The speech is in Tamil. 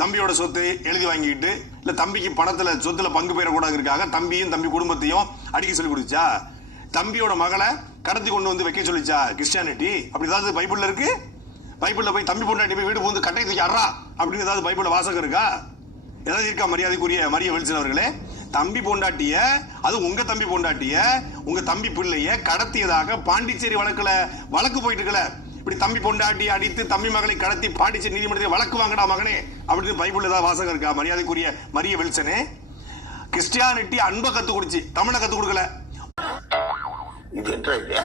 தம்பியோட சொத்தை எழுதி வாங்கிட்டு இல்ல தம்பிக்கு பணத்துல சொத்துல பங்கு பெறக்கூடாதுக்காக தம்பியும் தம்பி குடும்பத்தையும் அடிக்க சொல்லி கொடுத்தா? தம்பியோட மகளை கடத்தி கொண்டு வந்து வைக்க சொல்லிச்சா கிறிஸ்டியானிட்டி? அப்படி ஏதாவது பைபிள்ல இருக்கு? பைபிள்ல போய் தம்பி பொண்டாட்டி போய் வீடு புகுந்து கட்டை தூக்கி அறா அப்படின்னு ஏதாவது பைபிள்ல வாசகம் இருக்கா? ஏதாவது இருக்கா? மரியாதைக்குரிய மரிய வில்சன் அவர்களே, தம்பி பொண்டாட்டிய, அது உங்க தம்பி பொண்டாட்டிய, உங்க தம்பி பிள்ளைய கடத்தியதாக பாண்டிச்சேரி வழக்கு போயிட்டு இருக்கல. இப்படி தம்பி பொண்டாட்டி அடித்து தம்பி மகளை கடத்தி பாண்டிச்சேரி நீதிமன்றத்தில் வழக்கு வாங்கடா மகனே அப்படின்னு பைபிள் ஏதாவது வாசகம் இருக்கா? மரியாதைக்குரிய மரிய வில்சனே, கிறிஸ்டியானிட்டி அன்பை கத்து கொடுச்சு, தமிழை கத்து கொடுக்கல.